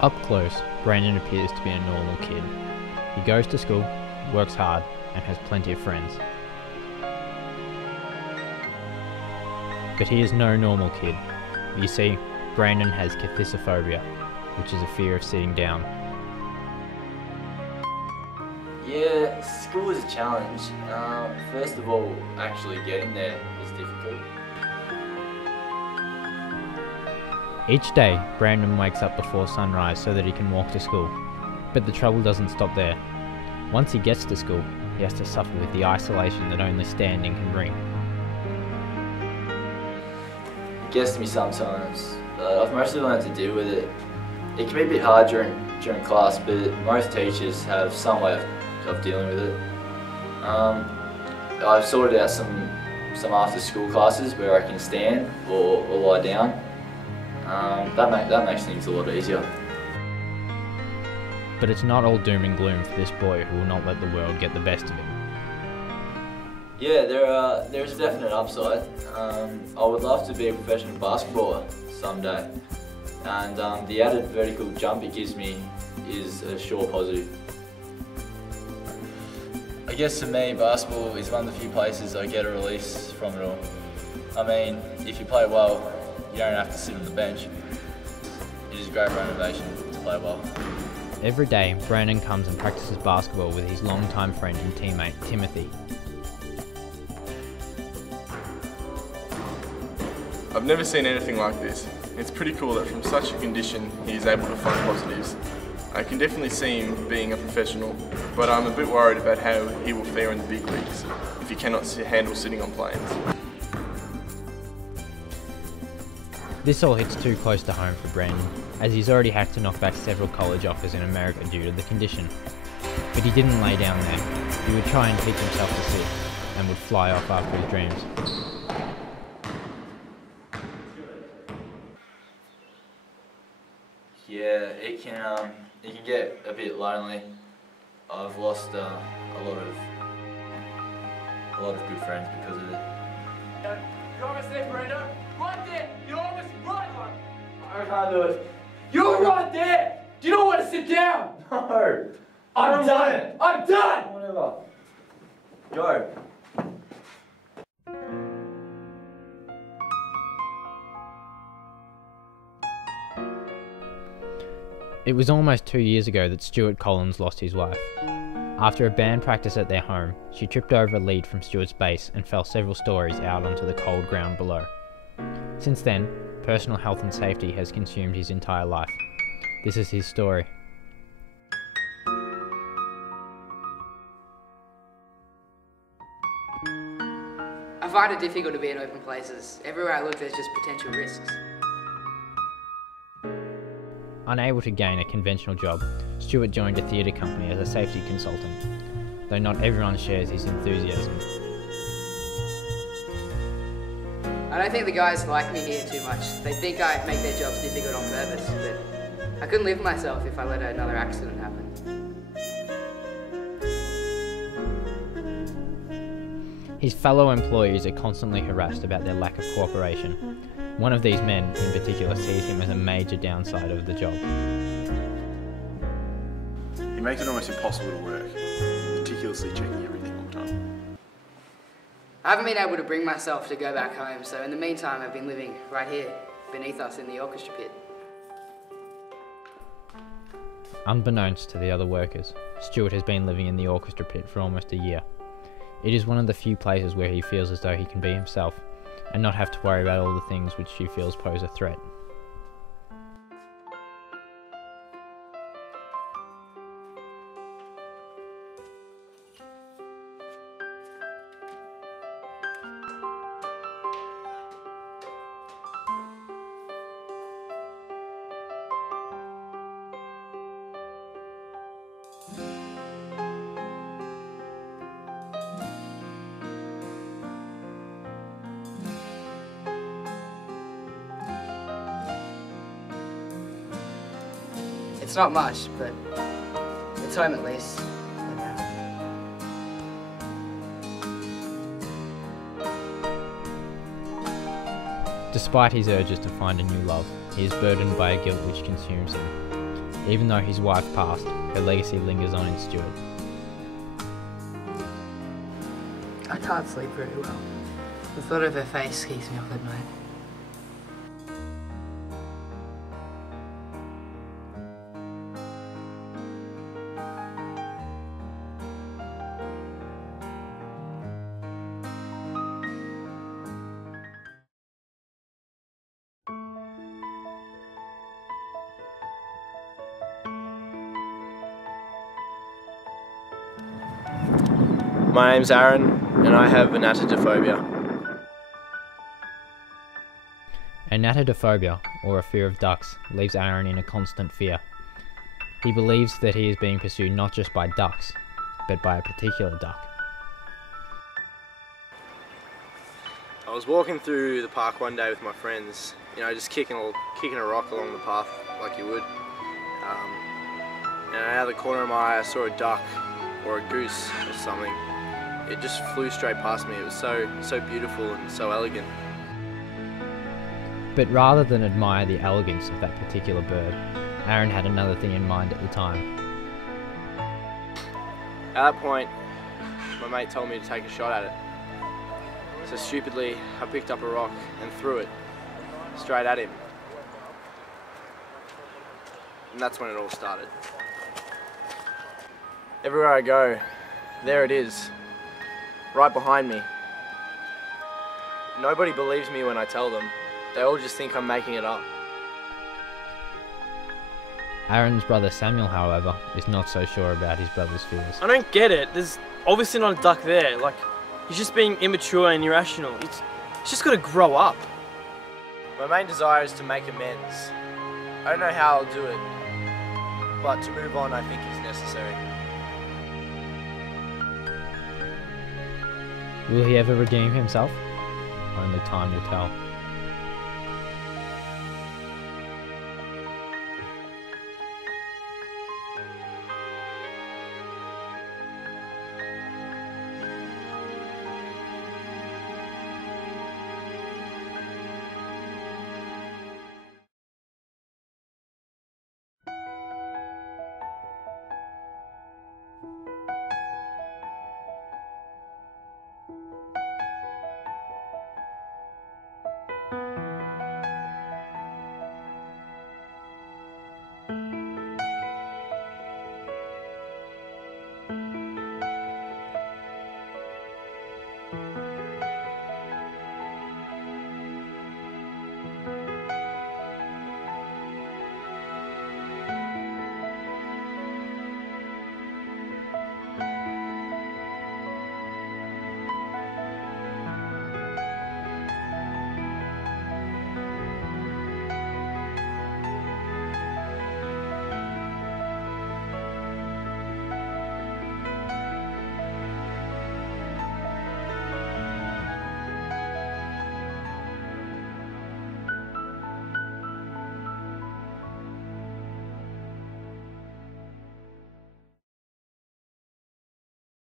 Up close, Brandon appears to be a normal kid. He goes to school, works hard, and has plenty of friends. But he is no normal kid. You see, Brandon has Cathosiphobia, which is a fear of sitting down. Yeah, school is a challenge. First of all, actually getting there is difficult. Each day, Brandon wakes up before sunrise so that he can walk to school. But the trouble doesn't stop there. Once he gets to school, he has to suffer with the isolation that only standing can bring. It gets to me sometimes, but I've mostly learned to deal with it. It can be a bit hard during class, but most teachers have some way of dealing with it. I've sorted out some after school classes where I can stand or lie down. That makes things a lot easier. But it's not all doom and gloom for this boy who will not let the world get the best of him. Yeah, there's a definite upside. I would love to be a professional basketballer someday, and the added vertical jump it gives me is a sure positive. I guess for me, basketball is one of the few places I get a release from it all. I mean, if you play well, you don't have to sit on the bench. It is great motivation to play well. Every day, Brandon comes and practices basketball with his longtime friend and teammate, Timothy. I've never seen anything like this. It's pretty cool that from such a condition he is able to find positives. I can definitely see him being a professional, but I'm a bit worried about how he will fare in the big leagues if he cannot handle sitting on planes. This all hits too close to home for Brandon, as he's already had to knock back several college offers in America due to the condition. But he didn't lay down there. He would try and teach himself to sit, and would fly off after his dreams. Yeah, it can get a bit lonely. I've lost a lot of good friends because of it. You're almost there, Brenda. Right there. You're almost right one. I can't do it. You're right there. Do you not want to sit down? No. I'm done. I'm done. Whatever. Go. It was almost 2 years ago that Stuart Collins lost his wife. After a band practice at their home, she tripped over a lead from Stuart's bass and fell several stories out onto the cold ground below. Since then, personal health and safety has consumed his entire life. This is his story. I find it difficult to be in open places. Everywhere I look, there's just potential risks. Unable to gain a conventional job, Stuart joined a theatre company as a safety consultant, though not everyone shares his enthusiasm. I don't think the guys like me here too much. They think I make their jobs difficult on purpose, but I couldn't live myself if I let another accident happen. His fellow employees are constantly harassed about their lack of cooperation. One of these men, in particular, sees him as a major downside of the job. He makes it almost impossible to work, meticulously checking everything all the time. I haven't been able to bring myself to go back home, so in the meantime I've been living right here, beneath us in the orchestra pit. Unbeknownst to the other workers, Stuart has been living in the orchestra pit for almost a year. It is one of the few places where he feels as though he can be himself, and not have to worry about all the things which he feels pose a threat. It's not much, but it's home at least. Despite his urges to find a new love, he is burdened by a guilt which consumes him. Even though his wife passed, her legacy lingers on in Stuart. I can't sleep very well. The thought of her face keeps me up at night. My name's Aaron, and I have Anatadaephobia. Anatadaephobia, or a fear of ducks, leaves Aaron in a constant fear. He believes that he is being pursued not just by ducks, but by a particular duck. I was walking through the park one day with my friends, just kicking a rock along the path like you would. And out of the corner of my eye I saw a duck or a goose or something. It just flew straight past me. It was so beautiful and so elegant. But rather than admire the elegance of that particular bird, Aaron had another thing in mind at the time. At that point, my mate told me to take a shot at it. So stupidly, I picked up a rock and threw it straight at him. And that's when it all started. Everywhere I go, there it is, right behind me. Nobody believes me when I tell them. They all just think I'm making it up. Aaron's brother Samuel, however, is not so sure about his brother's fears. I don't get it. There's obviously not a duck there. Like, he's just being immature and irrational. He's just got to grow up. My main desire is to make amends. I don't know how I'll do it, but to move on I think is necessary. Will he ever redeem himself? Only time will tell.